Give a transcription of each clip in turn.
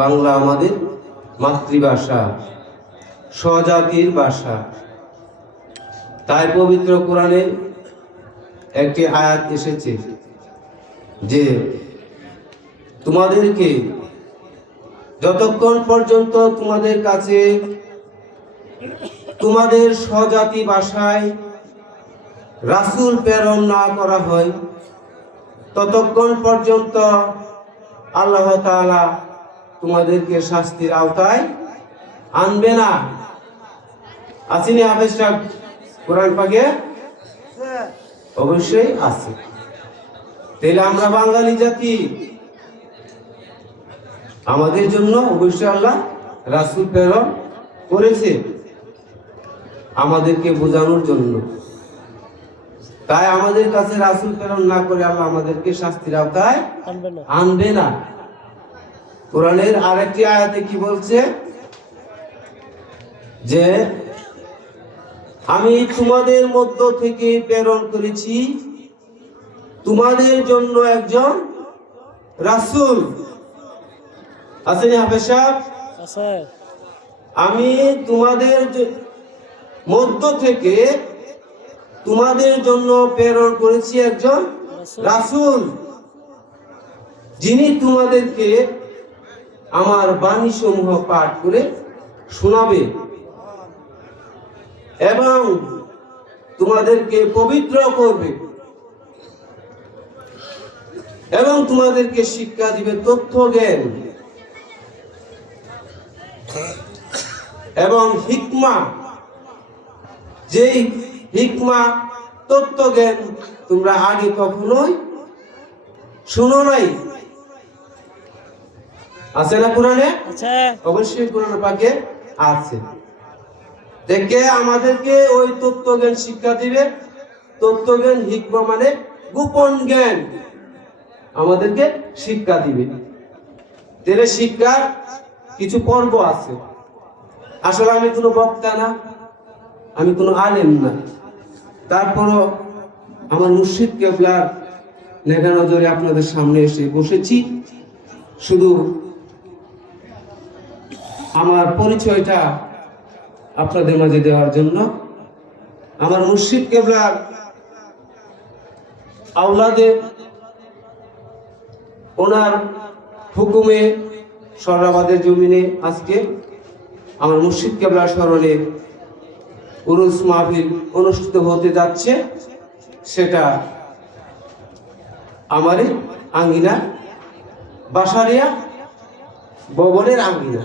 বাংলা আমাদের মাতৃভাষা, স্বজাতির ভাষা। তাই পবিত্র কোরআনে একটি আয়াত এসেছে যে, তোমাদেরকে যতক্ষণ পর্যন্ত তোমাদের কাছে তোমাদের স্বজাতি ভাষায় রাসূল প্রেরণ না করা হয়, ততক্ষণ পর্যন্ত আল্লাহ তাআলা তোমাদেরকে শাস্তির আওতায় আনবে না। আসেনি হাফেজ সাহেব? কোরআন পাকে? অবশ্যই আছে। তাহলে আমরা বাঙালি জাতি, আমাদের জন্য অবশ্যই আল্লাহ রাসূল প্রেরণ করেছে। আমাদেরকে বোঝানোর জন্য। তাই আমাদের কাছে রাসূল প্রেরণ না করে আল্লাহ আমাদেরকে শাস্তির আওতায় আনবে না। কোরআনের আরেকটি আয়াতে কি বলছে? যে আমি তোমাদের মধ্য থেকে প্রেরণ করেছি তোমাদের জন্য একজন রাসূল। আছেন হাফেজ সাহেব? আমি তোমাদের মধ্য থেকে তোমাদের জন্য প্রেরণ করেছি একজন রাসূল। যিনি তোমাদেরকে আমার বাণী সমূহ পাঠ করে শোনাবে এবং তোমাদেরকে পবিত্র করবে এবং তোমাদেরকে শিক্ষা দিবে তথ্য জ্ঞান এবং হিকমা, যেই হিকমা তত্ত্ব জ্ঞান তোমরা আগে কখনোই শুনো নাই। আছে না কোরআনে? অবশ্যই কোরআন পাকে আছে। দেখে আমাদেরকে ওই তত্ত্ব জ্ঞান শিক্ষা দিবে। তত্ত্ব জ্ঞান হিকমা মানে গোপন জ্ঞান। আমাদেরকে শিক্ষা দিবে। তাহলে শিক্ষার কিছু পর্ব আছে। আসলে আমি কোনো বক্তা না আমি কোনো আলেম না। তারপরও আমার মুর্শিদ কেবলার নেগা নজরে আপনাদের সামনে এসে বসেছি। শুধু আমার পরিচয়টা আপনাদের মাঝে দেওয়ার জন্য। আমার মুর্শিদ কেবলার আওলাদে ওনার হুকুমে সরাবাদের জমিনে আজকে আমার মুর্শিদ কেবলার স্মরণে উরুস মাহফিল অনুষ্ঠিত হতে যাচ্ছে। সেটা আমারই আঙ্গিনা। বাসারিয়া ভবনের আঙ্গিনা।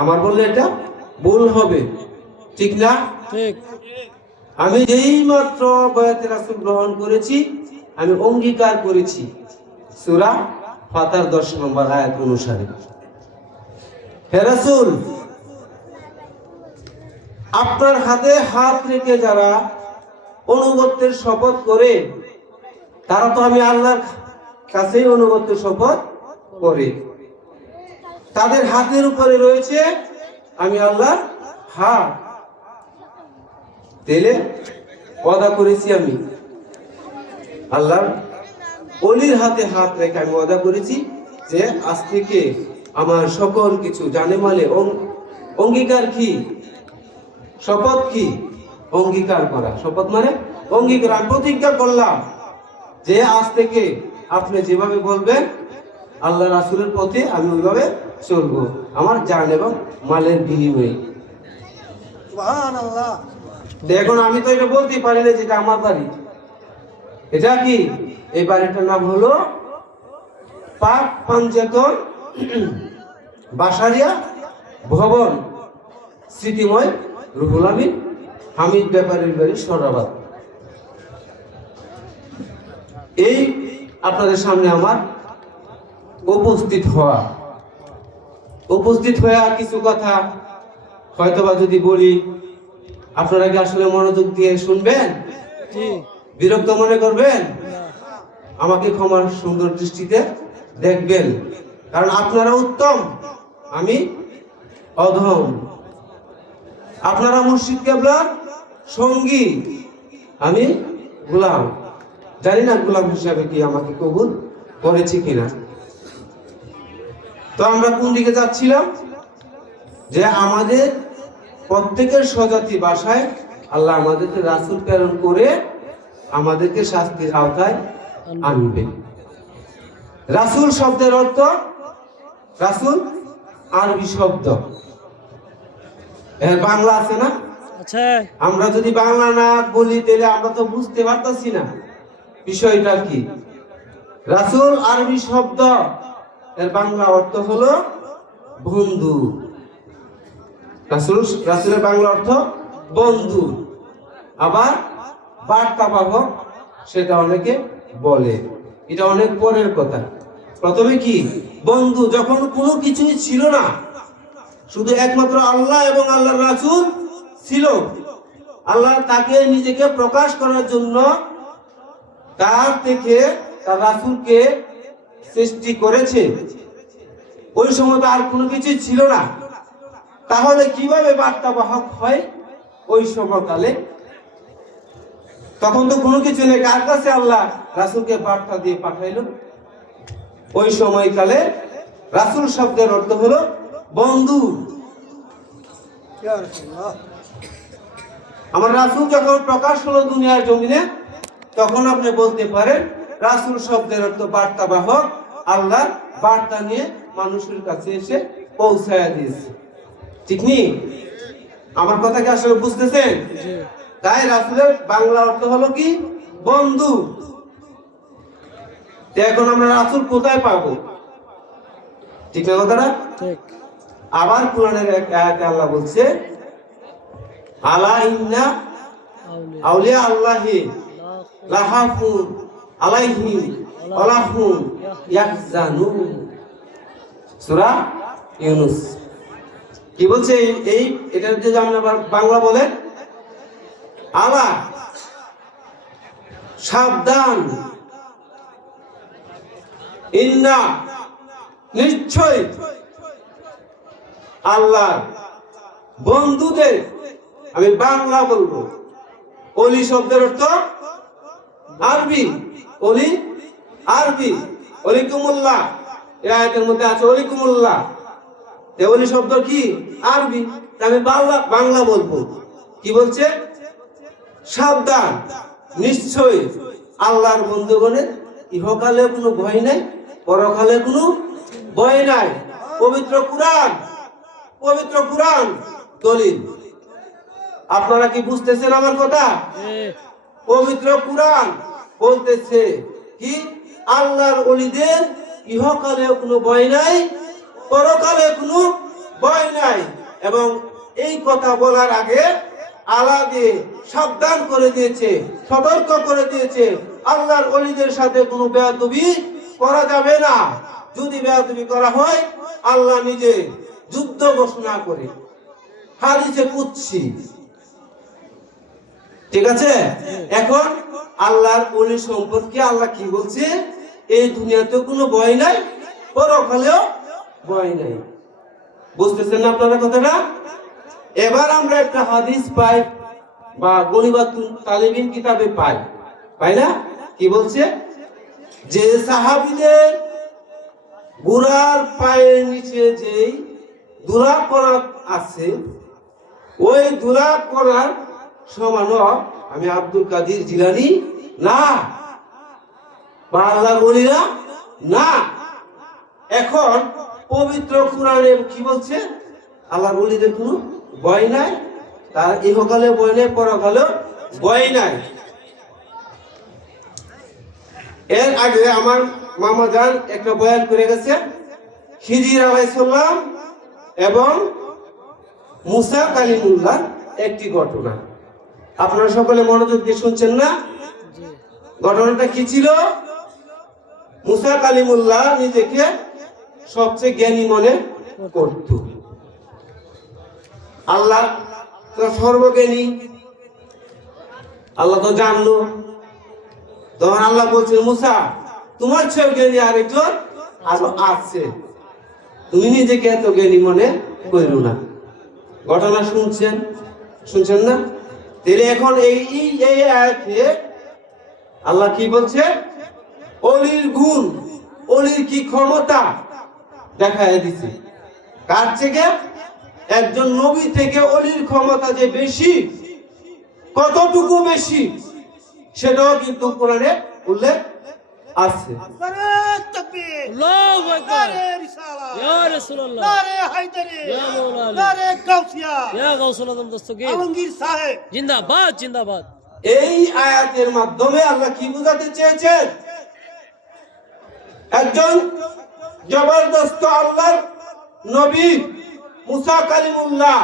আমার বললে এটা ভুল হবে। ঠিক না? ঠিক। আমি যেই মাত্র বয়াতে রাসূল গ্রহণ করেছি আমি অঙ্গীকার করেছি সুরা ফাতার দশ নম্বর আয়াত অনুসারে। হে রাসূল আপনার হাতে হাত রেখে যারা অনুগত্যের শপথ করে, তারা তো আমি আল্লাহর কাছেই অনুগত্যের শপথ করে। তাদের হাতের উপরে রয়েছে আমি আল্লাহর হাত। তেলে ওয়াদা করেছি আমি। আল্লাহর অলির হাতে হাত রেখে আমি ওয়াদা করেছি যে আজ থেকে আমার সকল কিছু জানে মালে অঙ্গীকার কি? শপথ কি? অঙ্গীকার করা। শপথ মানে অঙ্গীকার। প্রতিজ্ঞা করলাম যে আজ থেকে আপনি যেভাবে বলবেন আল্লাহ রাসূলের পথে আমি ওইভাবে চলবো। আমার জান এবং মালের বিনিময়ে। এখন আমি তো এটা বলতে পারি না যেটা আমার বাড়ি। এটা কি? এই বাড়িটার নাম হলো পাক পাঞ্চেতন বাসারিয়া ভবন স্মৃতিময় রুহুল আমিন হামিদ ব্যাপারীর বাড়ি সরাবাদ এই আপনাদের সামনে আমার উপস্থিত হওয়া উপস্থিত হয়ে কিছু কথা হয়তোবা যদি বলি আপনারা কি আসলে মনোযোগ দিয়ে শুনবেন? জি। বিরক্ত মনে করবেন? আমাকে ক্ষমার সুন্দর দৃষ্টিতে দেখবেন। কারণ আপনারা উত্তম আমি অধম। আপনারা মুর্শিদ কেবলার সঙ্গী। আমি গোলাম। জানি না গোলাম হিসাবে কি আমাকে কবুল করেছি কিনা। তো আমরা কোন দিকে যাচ্ছিলাম? যে আমাদের প্রত্যেকের স্বজাতি ভাষায় আল্লাহ আমাদেরকে রাসূল প্রেরণ করে আমাদেরকে শাস্তির আওতায় আনবে। রাসূল শব্দের অর্থ? রাসূল আরবি শব্দ। বাংলা আছে না? আচ্ছা। আমরা যদি বাংলা না বলি তাহলে আমরা তো বুঝতে পারতাছি না। বিষয়টা কি? রাসূল আরবি শব্দ এর বাংলা অর্থ হলো বন্ধু। রাসূল রাসূলের বাংলা অর্থ বন্ধু। আবার বার্তা বাহক সেটা অনেকে বলে। এটা অনেক পরের কথা। প্রথমে কি? বন্ধু যখন কোনো কিছুই ছিল না শুধু একমাত্র আল্লাহ এবং আল্লাহর রাসূল ছিল। আল্লাহ তাকে নিজেকে প্রকাশ করার জন্য তার থেকে তার রাসূলকে সৃষ্টি করেছে। ওই সময় আর কোনো কিছু ছিল না। তাহলে কীভাবে বার্তা বাহক হয় ওই সময়কালে? তখন তো কোনো কিছু নেই। কার কাছে আল্লাহ রাসূলকে বার্তা দিয়ে পাঠাইলো? ওই সময়কালে রাসূল শব্দের অর্থ হলো বন্ধু। আমার রাসুল যখন প্রকাশ হলো দুনিয়ার জমিনে তখন আপনি বলতে পারেন রাসূল শব্দের অর্থ বার্তা বাহক আল্লাহ বার্তা নিয়ে মানুষের কাছে এসে পৌঁছায় দিয়েছে। ঠিক নি? আমার কথা কি আসলে বুঝতেছেন? তাই রাসুলের বাংলা অর্থ হলো কি? বন্ধু। এখন আমরা রাসুল কোথায় পাবো? ঠিক না কথাটা? ঠিক। আবার কোরআনের এক আয়াতে আল্লাহ বলছে, আলা ইন্না আউলিয়া আল্লাহি লাহাফুন আলাইহিম ওয়ালাহুম ইয়াহজানুন। সূরা ইউনূস। কি বলছে এই- এটা যদি আমরা বাংলা বলে, আলা সাবধান, ইন্না নিশ্চয় আল্লাহ, বন্ধুদের, আমি বাংলা বলব। অলি শব্দের অর্থ আরবি, অলি আরবি, অলিকুমুল্লাহ। এই আয়াতের মধ্যে আছে অলিকুমুল্লাহ। অলি শব্দ কি? আরবি। আমি বাংলা বাংলা বলব। কি বলছে? সাবধান নিশ্চয় আল্লাহর বন্ধুগণের ইহকালে কোনো ভয় নাই, পরকালে কোনো ভয় নাই। পবিত্র কুরআন। পবিত্র কুরআন। দলিল। আপনারা কি বুঝতেছেন আমার কথা? পবিত্র কুরআন বলতেছে কি? আল্লাহর অলিদের ইহকালে কোনো ভয় নাই, পরকালে কোনো ভয় নাই। এবং এই কথা বলার আগে আলা দিয়ে সাবধান করে দিয়েছে, সতর্ক করে দিয়েছে, আল্লাহর অলিদের সাথে কোনো বেয়াদবি করা যাবে না। যদি বেয়াদবি করা হয়, আল্লাহ নিজে যুদ্ধ ঘোষণা করে। হাদিসে কুচ্ছি ঠিক আছে? এখন আল্লাহর অলি সম্পর্কে আল্লাহ কি বলছে? এই দুনিয়াতে কোনো ভয় নাই পরকালেও ভয় নাই। বুঝতেছেন না আপনারা কথাটা? এবার আমরা একটা হাদিস পাই বা গণিবাত তালিবিন কিতাবে পাই। পাই না? কি বলছে? যে সাহাবিদের বুড়ার পায়ের নিচে যেই দুরা করা আছে। ওই দুরা করার সমান আমি আব্দুল কাদির জিলানি? না। বা আল্লাহর ওলিরা না। এখন পবিত্র কোরআনে কি বলছে? আল্লাহর ওলিদের কোনো ভয় নাই, তার ইহকালে ভয় নাই পরকালে ভয় নাই। এর আগে আমার মামা জান একটা বয়ান করে গেছে খিজির আলাইসাল্লাম এবং মুসা কালিমুল্লাহ একটি ঘটনা। আপনারা সকলে মনোযোগ দিয়ে শুনছেন না? ঘটনাটা কি ছিল? মুসা কালিমুল্লাহ নিজেকে সবচেয়ে জ্ঞানী মনে করত। আল্লাহ তো সর্বজ্ঞানী। আল্লাহ তো জানলো। তখন আল্লাহ বলছেন, মুসা, তোমার চেয়েও জ্ঞানী আরেকজন আরও আছে। তুমি নিজেকে এত জ্ঞানী মনে করো না। ঘটনা শুনছেন? শুনছেন না? তাহলে এখন এই এই আল্লাহ কি বলছে? অলির গুণ, অলির কি ক্ষমতা দেখায় দিছে। কার থেকে? একজন নবী থেকে অলির ক্ষমতা যে বেশি, কতটুকু বেশি, সেটাও কিন্তু উল্লেখ আছে। ইয়া ইয়া ইয়া জিন্দাবাদ জিন্দাবাদ। এই আয়াতের মাধ্যমে আল্লাহ কি বোঝাতে চেয়েছেন? একজন জবরদস্ত আল্লাহর নবী মুসা কালিমুল্লাহ।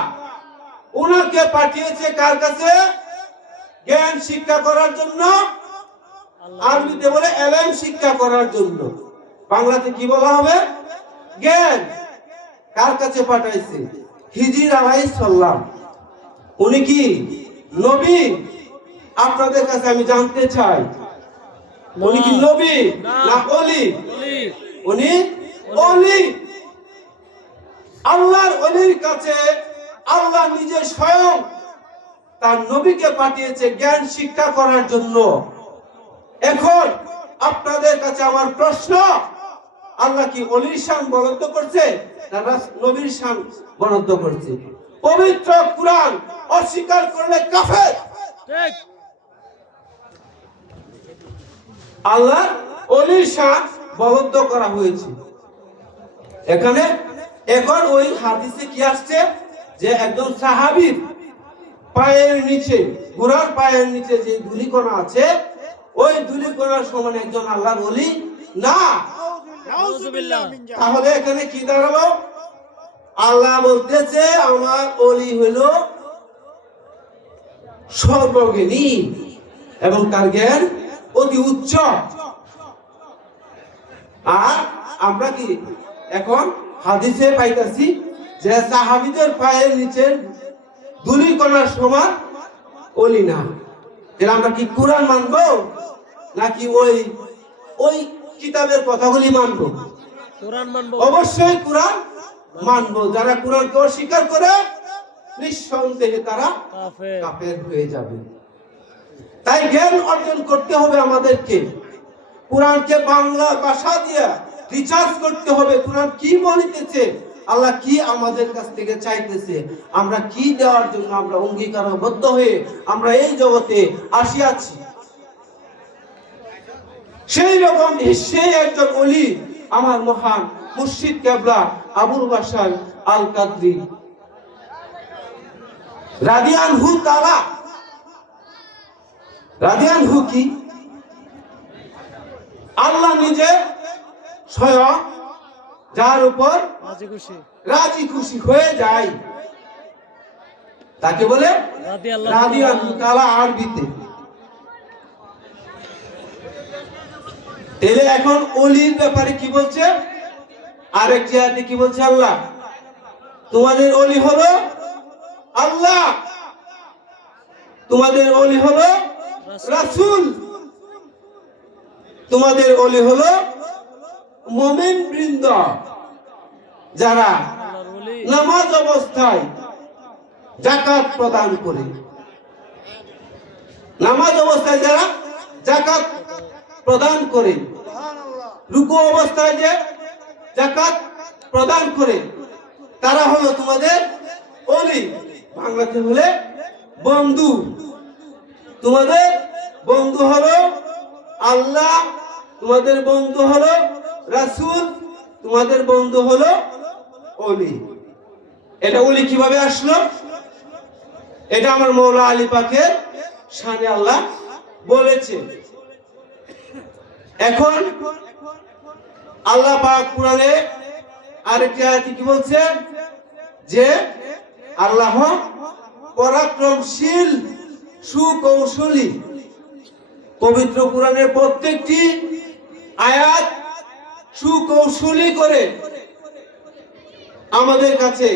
উনাকে পাঠিয়েছে কার কাছে? জ্ঞান শিক্ষা করার জন্য আরবিতে বলে এলএম শিক্ষা করার জন্য বাংলাতে কি বলা হবে? জ্ঞান। কার কাছে পাঠাইছে? হিজির আলাইহিস সালাম। উনি কি? নবী? আপনাদের কাছে আমি জানতে চাই। উনি কি নবী না। না অলি? উনি অলি। আল্লাহর অলির কাছে আল্লাহ নিজে স্বয়ং তার নবীকে পাঠিয়েছে জ্ঞান শিক্ষা করার জন্য। এখন আপনাদের কাছে আমার প্রশ্ন আল্লাহ কি অলির শান বরাদ্দ করছে না নবীর শান বরাদ্দ করছে? পবিত্র কুরআন অস্বীকার করলে কাফের। ঠিক। আল্লাহ অলির শান বরাদ্দ করা হয়েছে। এখানে এখন ওই হাদিসে কি আসছে? যে একজন সাহাবীর পায়ের নিচে ঘোড়ার পায়ের নিচে যে ধুলিকণা আছে ওই ধুলিকণার সমান একজন আল্লাহ বলি না। তাহলে এখানে কি দাঁড়াল? আল্লাহ বলতেছে আমার অলি হলো সর্বজ্ঞানী এবং তার জ্ঞান অতি উচ্চ। আর আমরা কি এখন হাদিসে পাইতাছি যে সাহাবিদের পায়ের নিচে ধুলি কণার সমান অলি না। তাহলে আমরা কি কোরআন মানবো? নাকি ওই ওই কিতাবের কথাগুলি মানব? কোরআন মানবো। অবশ্যই কোরআন মানব। যারা কোরআনকে অস্বীকার করে নিঃসন্দেহে তারা কাফের। হয়ে যাবে। তাই জ্ঞান অর্জন করতে হবে আমাদেরকে। কোরআনকে বাংলা ভাষা দিয়ে রিচার্জ করতে হবে। কোরআন কি বলিতেছে? আল্লাহ কি আমাদের কাছ থেকে চাইতেছে? আমরা কি দেওয়ার জন্য আমরা অঙ্গীকারবদ্ধ হয়ে আমরা এই জগতে আসিয়াছি? সেই রকম সেই একজন অলি আমার মহান মুর্শিদ কেবলা আবুল বাসার আল কাদরি রাদিয়ান হু তারা। রাদিয়ান হু কি? আল্লাহ নিজে স্বয়ং যার উপর রাজি খুশি। হয়ে যায়। তাকে বলে রাদিয়ান হু তালা আরবিতে। তাহলে এখন অলির ব্যাপারে কি বলছে? আরেক জায়গাতে কি বলছে আল্লাহ? তোমাদের অলি হলো আল্লাহ। তোমাদের অলি হলো রাসূল। তোমাদের অলি হলো মোমেন বৃন্দ। যারা নামাজ অবস্থায় জাকাত প্রদান করে। নামাজ অবস্থায় যারা জাকাত প্রদান করে। রুকু অবস্থায় যে জাকাত প্রদান করে, তারা হলো তোমাদের অলি বাংলাতে হলে বন্ধু। তোমাদের বন্ধু হলো আল্লাহ, তোমাদের বন্ধু হলো রাসূল, তোমাদের বন্ধু হলো অলি এটা অলি কীভাবে আসলো? এটা আমার মৌলা আলী পাকের শানে আল্লাহ বলেছে। এখন আল্লাহ পাক কোরআনে আরেকটি আয়াতে কি বলছে? যে আল্লাহ পরাক্রমশীল, সুকৌশলী। পবিত্র কোরআনের প্রত্যেকটি আয়াত সুকৌশলী করে আমাদের কাছে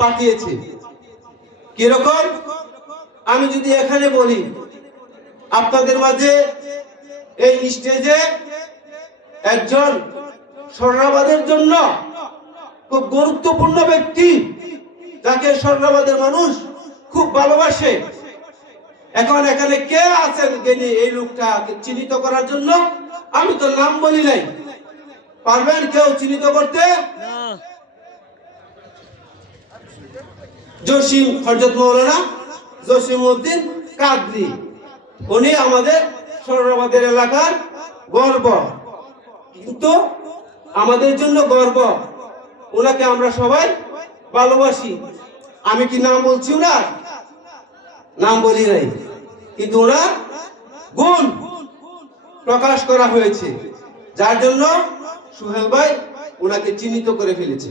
পাঠিয়েছে। কীরকম? আমি যদি এখানে বলি, আপনাদের মাঝে এই স্টেজে একজন স্বর্ণাবাদের জন্য খুব গুরুত্বপূর্ণ ব্যক্তি, যাকে স্বর্ণাবাদের মানুষ খুব ভালোবাসে। এখন এখানে কে আছেন তিনি এই লোকটা চিহ্নিত করার জন্য? আমি তো নাম বলি নাই। পারবেন কেউ চিহ্নিত করতে? জসিম হরজত মৌলানা জসিম উদ্দিন কাদরি। উনি আমাদের সরবাদের এলাকার গর্ব। কিন্তু আমাদের জন্য গর্ব। ওনাকে আমরা সবাই ভালোবাসি। আমি কি নাম বলছি ওনার? নাম বলি নাই। কিন্তু ওনার গুণ প্রকাশ করা হয়েছে। যার জন্য সুহেল ভাই ওনাকে চিহ্নিত করে ফেলেছে।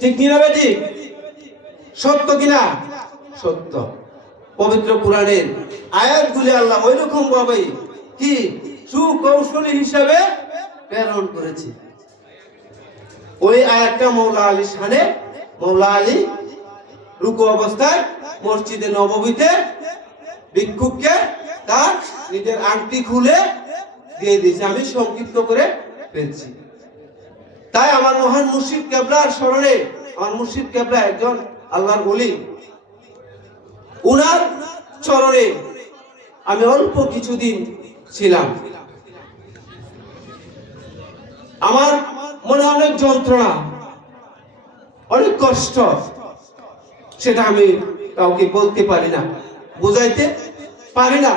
ঠিক কিনা বেটি? সত্য কিনা? সত্য। পবিত্র কোরআনের আয়াতগুলি আল্লাহ ওই রকম ভাবে কি সুকৌশলী হিসাবে প্রেরণ করেছে। ওই আয়াতটা মৌলা আলী শানে, মৌলা আলী রুকু অবস্থায় মসজিদে নববীতে ভিক্ষুককে তার নিজের আংটি খুলে দিয়ে দিয়েছে। আমি সংক্ষিপ্ত করে ফেলছি। তাই আমার মহান মুর্শিদ কেবলার স্মরণে, আমার মুর্শিদ কেবলা একজন আল্লাহর বলি উনার চরণে আমি অল্প কিছুদিন ছিলাম। আমার মনে অনেক যন্ত্রণা, অনেক কষ্ট। সেটা আমি কাউকে বলতে পারি না, বুঝাইতে পারি না।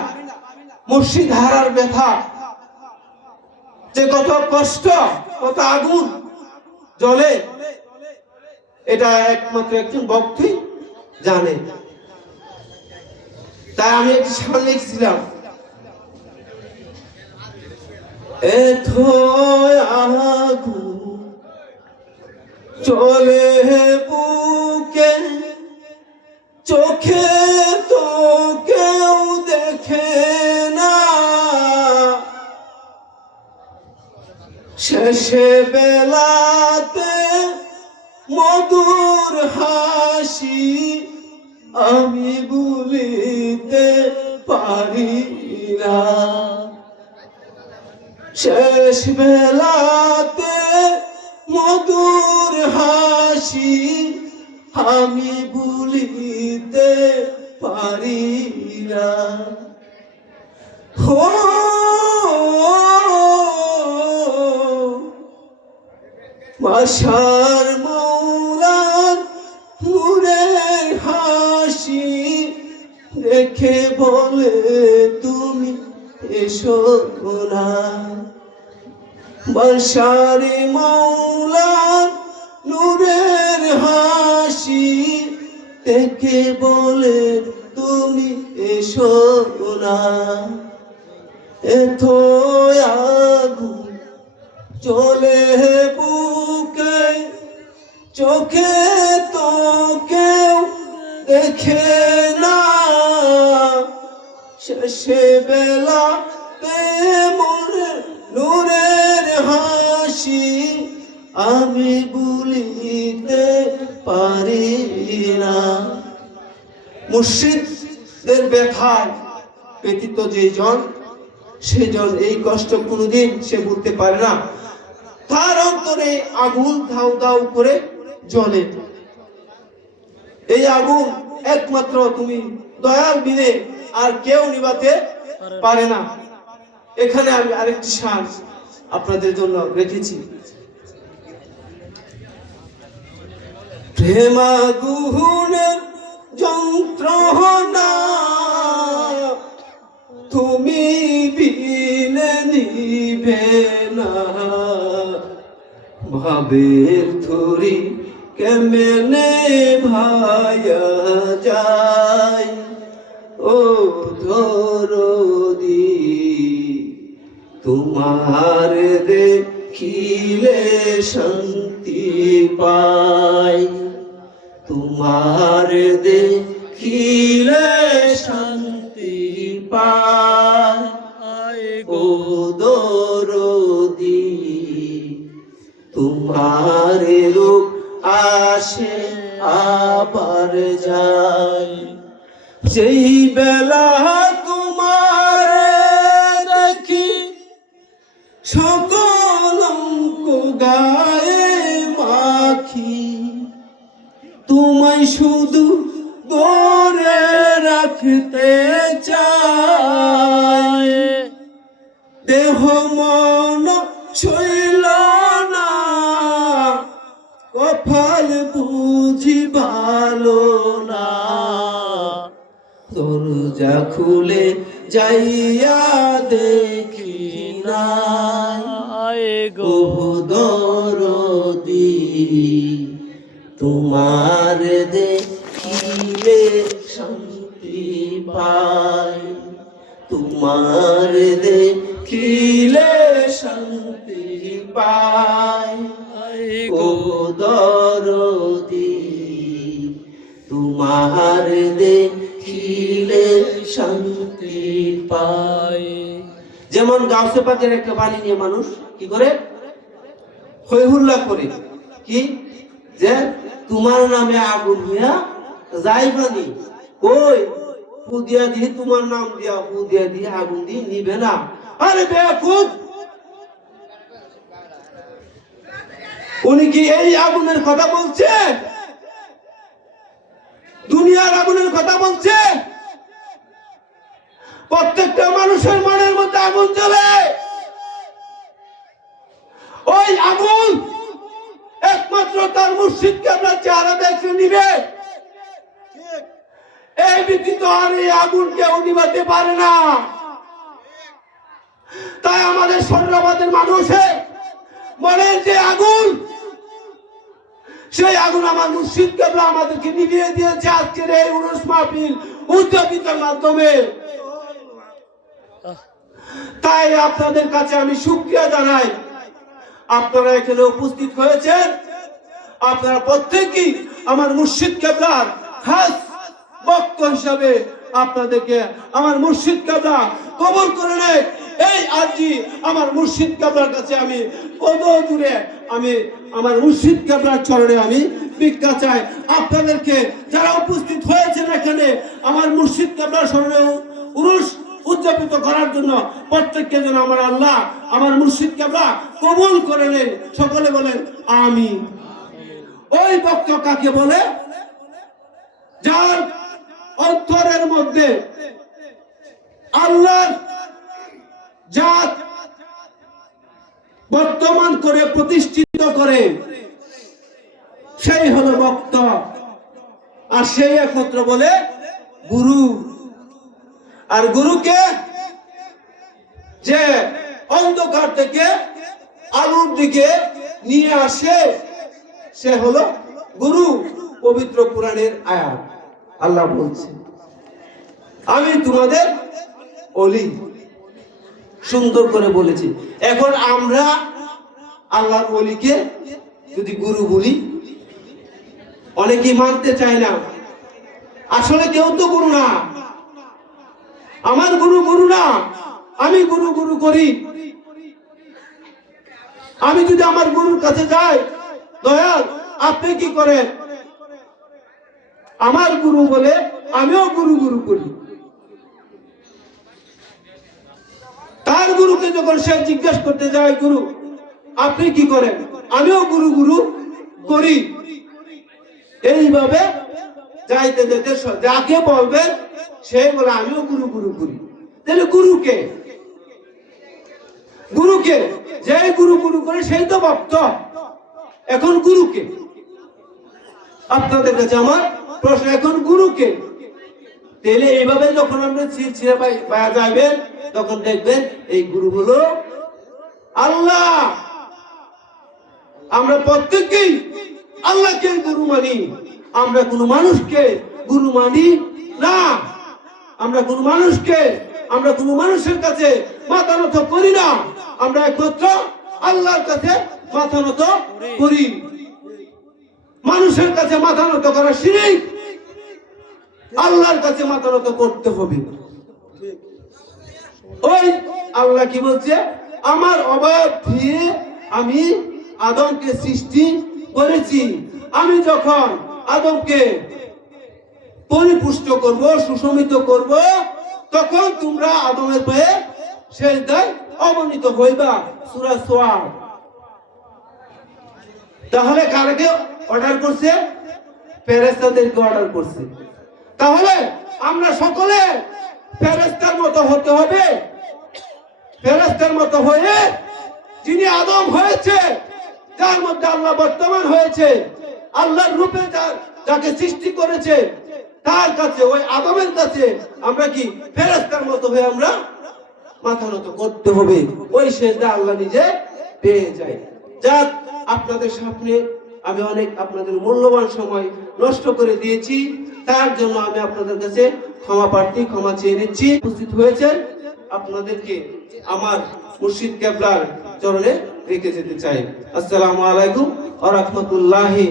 মুর্শিদ হারার ব্যথা, যে কত কষ্ট, কত আগুন জলে এটা একমাত্র একজন ভক্তি জানে। তাই আমি একটি সাল লিখছিলাম এত আগুন চলে বুকে, চোখে তো কেউ দেখে না। শেষে বেলাতে মধুর হাসি আমি বলিতে পারি না। শেষ বেলাতে মধুর হাসি আমি ভুলিতে পারি না। হো মাসার মৌলার নূরের হাসি দেখে বলে তুমি এসো না। বর্ষারে মৌলার দেখে বলে, তুমি এসো না। এত আগুন চলে বুকে, চোখে তো কেউ দেখে না। শেষে বেলা মনে নূরের হাসি, আমি বলিতে পারি না। মুর্শিদদের ব্যথায় ব্যতীত যে জন, সে জন এই কষ্ট কোনোদিন সে বলতে পারে না। তার অন্তরে আগুন ধাউ ধাউ করে জ্বলে। এই আগুন একমাত্র তুমি দয়াল দিনে আর কেউ নিবাতে পারে না। এখানে আমি আরেকটি শ্বাস আপনাদের জন্য রেখেছি। প্রেমাগুনের যন্ত্রণা। তুমি বিনে নিবে না। ভাবের ধরি কেমনে ভায়া যায়? ও ধরদি তোমার দেখিলে শান্তি পাই। তোমার দেখিলে শান্তি পায় ও দরদি তোমার রূপ আসে আবার যায়। রাখতে চায় দেহ মন ছইল না কপাল বুঝি ভালো না। দরজা খুলে যাইয়া দেখি না গো। দি তোমার দে তোমার দেখিলে শান্তি গো দরদি, তোমার দেখিলে শান্তি পাই। আয়ে যেমন গাউসে পাকের একটা বাণী নিয়ে মানুষ কি করে? হই হুল্লা করে। কি? যে তোমার নামে আগুন হইয়া যাই পানি কই? দিয়া তোমার নাম দিয়া দিয়া আগুন দিয়ে নিবে না। আরে বেকুব উনি কি এই আগুনের কথা দুনিয়ার আগুনের কথা বলছে? প্রত্যেকটা মানুষের মনের মধ্যে আগুন জ্বলে। ওই আগুন একমাত্র তার মুর্শিদকে আপনার চেহারা দেখে নিবে। এই ব্যতীত আর এই আগুন কেউ নিবাতে পারে না। তাই আমাদের মনের যে আগুন, সেই আগুন আমার আমাদেরকে নিভিয়ে দিয়েছে আজকের এই উরুস মাহফিল মাধ্যমে। তাই আপনাদের কাছে আমি শুক্রিয়া জানাই। আপনারা এখানে উপস্থিত হয়েছেন। আপনারা প্রত্যেকেই আমার মুর্শিদ খাস বক্ত হিসাবে আপনাদেরকে আমার মুর্শিদ কেবলা কবর করে নেয়। এই আজি আমার মুর্শিদ কেবলার কাছে আমি কত দূরে আমি আমার মুর্শিদ কেবলার চরণে আমি ভিক্ষা চাই। আপনাদেরকে যারা উপস্থিত হয়েছেন এখানে, আমার মুর্শিদ কেবলার স্মরণে উরুষ উদযাপিত করার জন্য প্রত্যেককে যেন আমার আল্লাহ আমার মুর্শিদ কেবলা কবুল করে নেন। সকলে বলেন আমি ওই বক্ত কাকে বলে? যার অন্তরের মধ্যে আল্লাহর জাত বর্তমান করে প্রতিষ্ঠিত করে, সেই হলো বক্ত আর সেই একত্র বলে গুরু। আর গুরুকে যে অন্ধকার থেকে আলোর দিকে নিয়ে আসে, সে হলো গুরু, পবিত্র পুরাণের আয়াত। আল্লাহ বলছে, আমি তোমাদের অলি। সুন্দর করে বলেছি। এখন আমরা আল্লাহর অলিকে যদি গুরু বলি, অনেকেই মানতে চায় না। আসলে কেউ তো গুরু না। আমার গুরু গুরু না, আমি গুরু গুরু করি। আমি যদি আমার গুরুর কাছে যাই, দয়াল, আপনি কি করেন? আমার গুরু বলে আমিও গুরু গুরু করি। তার গুরুকে যখন সে জিজ্ঞেস করতে যায়, গুরু, আপনি কি করেন? আমিও গুরু গুরু করি। এইভাবে যাইতে যেতে যাকে বলবেন, সে বলে, আমিও গুরু গুরু করি। তাহলে গুরুকে গুরুকে যে গুরু গুরু করে, সেই তো ভক্ত। এখন গুরুকে আপনাদের কাছে আমার প্রশ্ন, এখন গুরুকে। তাহলে এইভাবে যখন আমরা ছিঁড় পাওয়া যাবেন তখন দেখবেন এই গুরু হলো আল্লাহ। আমরা প্রত্যেককেই আল্লাহকে গুরু মানি। আমরা কোনো মানুষকে গুরু মানি না। আমরা কোনো মানুষকে, আমরা কোনো মানুষের কাছে মাথা নত করি না। আমরা একমাত্র আল্লাহর কাছে মাথা নত করি। মানুষের কাছে মাথা নত করা শিরিক। আল্লাহর কাছে মাথা নত করতে হবে। ওই আল্লাহ কি বলছে? আমার অভাব দিয়ে আমি আদমকে সৃষ্টি করেছি। আমি যখন আদমকে পরিপুষ্ট করব সুশমিত করব, তখন তোমরা আদমের পায়ে শেষ দেয় অবনীত হইবা। সুরা সোয়াব তাহলে কারকে অর্ডার করছে ফেরেস্তাদেরকে অর্ডার করছে। তাহলে আমরা সকলে ফেরেস্তার মতো হতে হবে। ফেরেস্তার মতো হয়ে যিনি আদম হয়েছে, যার মধ্যে আল্লাহ বর্তমান হয়েছে, আল্লাহর রূপে যাকে সৃষ্টি করেছে, তার কাছে, ওই আদমের কাছে আমরা কি ফেরেস্তার মতো হয়ে আমরা মাথা নত করতে হবে। ওই সেজদা আল্লাহ নিজে পেয়ে যায়। যাক, আপনাদের সামনে আমি অনেক আপনাদের মূল্যবান সময় নষ্ট করে দিয়েছি। তার জন্য আমি আপনাদের কাছে ক্ষমা প্রার্থী, ক্ষমা চেয়ে নিচ্ছি। উপস্থিত হয়েছে আপনাদেরকে আমার মুর্শিদ কেবলার চরণে রেখে যেতে চাই। আসসালামু আলাইকুম আ রাহমাতুল্লাহি